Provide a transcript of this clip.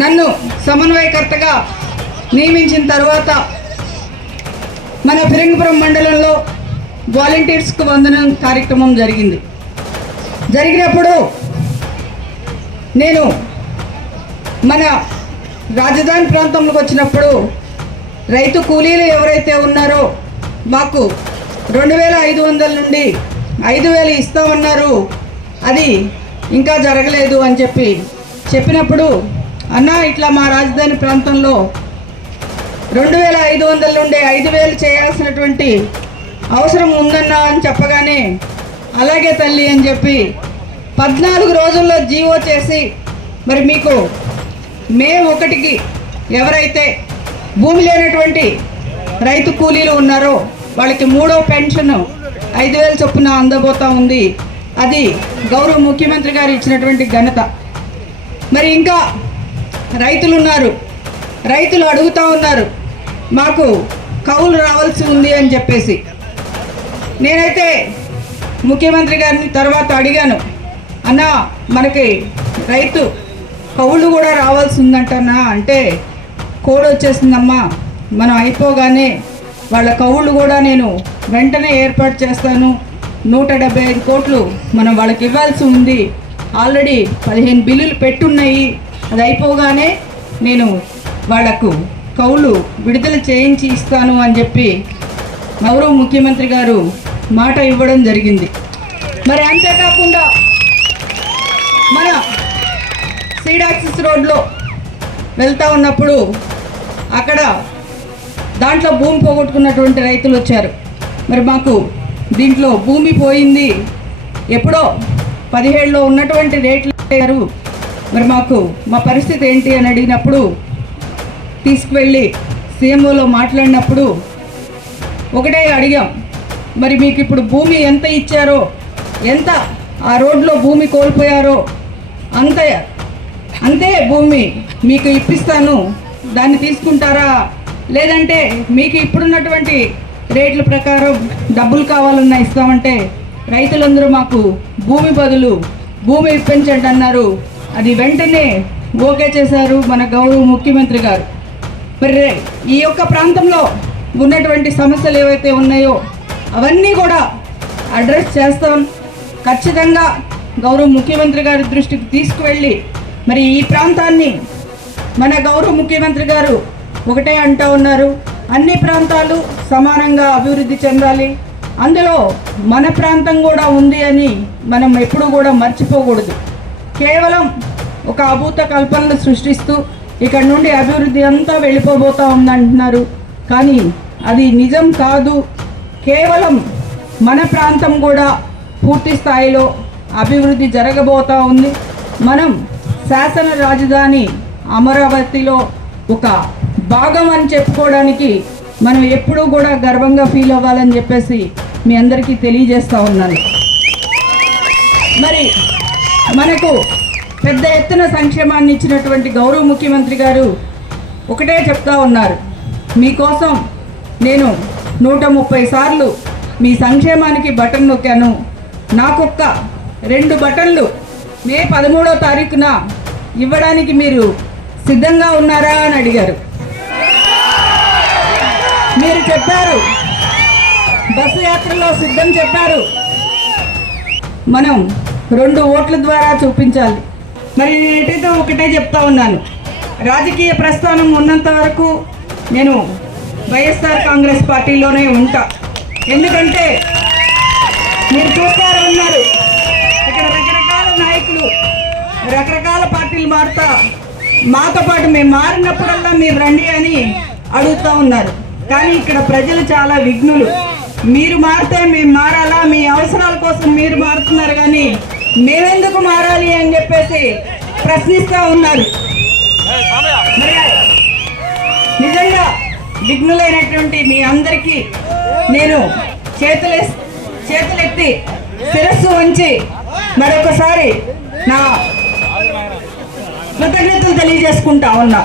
నన్ను సమన్వయకర్తగా నియమించిన తర్వాత మన ఫిరంగిపురం మండలంలో వాలంటీర్స్కు వందనం కార్యక్రమం జరిగింది. జరిగినప్పుడు నేను మన రాజధాని ప్రాంతంలోకి వచ్చినప్పుడు రైతు కూలీలు ఎవరైతే ఉన్నారో మాకు రెండు వేల ఐదు వందల నుండి ఐదు వేలు ఇస్తామన్నారు. అది ఇంకా జరగలేదు అని చెప్పి చెప్పినప్పుడు అన్న ఇట్లా మా రాజధాని ప్రాంతంలో రెండు వేల ఐదు వందల నుండి ఐదు వేలు చేయాల్సినటువంటి అవసరం ఉందన్నా అని చెప్పగానే అలాగే తల్లి అని చెప్పి పద్నాలుగు రోజుల్లో జీవో చేసి మరి మీకు మే ఒకటికి ఎవరైతే భూమి లేనటువంటి రైతు కూలీలు ఉన్నారో వాళ్ళకి మూడో పెన్షన్ ఐదు వేల చొప్పున అందబోతా ఉంది. అది గౌరవ ముఖ్యమంత్రి గారు ఇచ్చినటువంటి ఘనత. మరి ఇంకా రైతులు ఉన్నారు రైతులు అడుగుతూ ఉన్నారు మాకు కౌలు రావాల్సి ఉంది అని చెప్పేసి. నేనైతే ముఖ్యమంత్రి గారిని తర్వాత అడిగాను అన్న మనకి రైతు కౌళ్ళు కూడా రావాల్సి ఉందంటన్నా అంటే కోడ్ వచ్చేసిందమ్మా మనం అయిపోగానే వాళ్ళ కౌళ్ళు కూడా నేను వెంటనే ఏర్పాటు చేస్తాను. నూట డెబ్బై ఐదు కోట్లు మనం వాళ్ళకి ఇవ్వాల్సి ఉంది. ఆల్రెడీ పదిహేను బిల్లులు పెట్టున్నాయి. అది అయిపోగానే నేను వాళ్ళకు కౌలు విడుదల చేయించి ఇస్తాను అని చెప్పి గౌరవ ముఖ్యమంత్రి గారు మాట ఇవ్వడం జరిగింది. మరి అంతేకాకుండా మన సీడాక్సిస్ రోడ్లో వెళ్తూ ఉన్నప్పుడు అక్కడ దాంట్లో భూమి పోగొట్టుకున్నటువంటి రైతులు వచ్చారు. మరి మాకు దీంట్లో భూమి పోయింది. ఎప్పుడో పదిహేడులో ఉన్నటువంటి రేట్లు గారు మరి మాకు మా పరిస్థితి ఏంటి అని అడిగినప్పుడు తీసుకువెళ్ళి సీఎంఓలో మాట్లాడినప్పుడు ఒకటే అడిగాం. మరి మీకు ఇప్పుడు భూమి ఎంత ఇచ్చారో ఎంత ఆ రోడ్లో భూమి కోల్పోయారో అంత అంతే భూమి మీకు ఇప్పిస్తాను. దాన్ని తీసుకుంటారా? లేదంటే మీకు ఇప్పుడున్నటువంటి రేట్ల ప్రకారం డబ్బులు కావాలన్నా ఇస్తామంటే రైతులందరూ మాకు భూమి బదులు భూమి ఇప్పించండి అన్నారు. అది వెంటనే ఓకే చేశారు మన గౌరవ ముఖ్యమంత్రి గారు. మరి రే- ఈ యొక్క ప్రాంతంలో ఉన్నటువంటి సమస్యలు ఏవైతే ఉన్నాయో అవన్నీ కూడా అడ్రస్ చేస్తాం. ఖచ్చితంగా గౌరవ ముఖ్యమంత్రి గారి దృష్టికి తీసుకువెళ్ళి మరి ఈ ప్రాంతాన్ని మన గౌరవ ముఖ్యమంత్రి గారు ఒకటే అంటూ ఉన్నారు. అన్ని ప్రాంతాలు సమానంగా అభివృద్ధి చెందాలి. అందులో మన ప్రాంతం కూడా ఉంది అని మనం ఎప్పుడూ కూడా మర్చిపోకూడదు. కేవలం ఒక అభూత కల్పనలు సృష్టిస్తూ ఇక్కడ నుండి అభివృద్ధి అంతా వెళ్ళిపోబోతా ఉందంటున్నారు. కానీ అది నిజం కాదు. కేవలం మన ప్రాంతం కూడా పూర్తి స్థాయిలో అభివృద్ధి జరగబోతా ఉంది. మనం శాసన రాజధాని అమరావతిలో ఒక భాగం అని చెప్పుకోవడానికి మనం ఎప్పుడూ కూడా గర్వంగా ఫీల్ అవ్వాలని చెప్పేసి మీ అందరికీ తెలియజేస్తా ఉన్నాను. మరి మనకు పెద్ద ఎత్తున సంక్షేమాన్ని ఇచ్చినటువంటి గౌరవ ముఖ్యమంత్రి గారు ఒకటే చెప్తా ఉన్నారు. మీకోసం నేను నూట ముప్పై సార్లు మీ సంక్షేమానికి బటన్ నొక్కాను. నాకొక్క రెండు బటన్లు మే పదమూడో తారీఖున ఇవ్వడానికి మీరు సిద్ధంగా ఉన్నారా అని అడిగారు. మీరు చెప్పారు. బస్సు యాత్రలో సిద్ధం చెప్పారు. మనం రెండు ఓట్ల ద్వారా చూపించాలి. మరి నేనైతే ఒకటే చెప్తా ఉన్నాను. రాజకీయ ప్రస్థానం ఉన్నంత వరకు నేను వైఎస్ఆర్ కాంగ్రెస్ పార్టీలోనే ఉంటా. ఎందుకంటే మీరు చూస్తారు ఉన్నారు. ఇక్కడ రకరకాల నాయకులు రకరకాల పార్టీలు మారుతా. మాతో పాటు మేము మారినప్పుడల్లా మీరు రండి అని అడుగుతూ ఉన్నారు. కానీ ఇక్కడ ప్రజలు చాలా విఘ్నులు. మీరు మారితే మేము మారాలా? మీ అవసరాల కోసం మీరు మారుతున్నారు కానీ మేమెందుకు మారాలి అని చెప్పేసి ప్రశ్నిస్తూ ఉన్నారు. నిజంగా విఘ్నులైనటువంటి మీ అందరికీ నేను చేతులే చేతులెత్తి శిరస్సు ఉంచి మరొకసారి నా కృతజ్ఞతలు తెలియజేసుకుంటా ఉన్నా.